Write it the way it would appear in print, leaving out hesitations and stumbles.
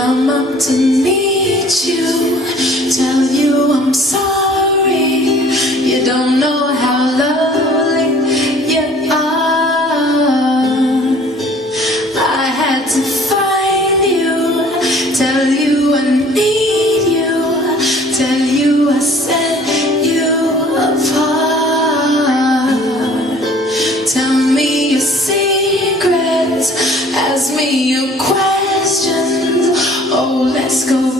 come up to meet you, tell you I'm sorry. You don't know how lovely you are. I had to find you, tell you I need you, tell you I set you apart. Tell me your secrets, ask me your questions. Oh, let's go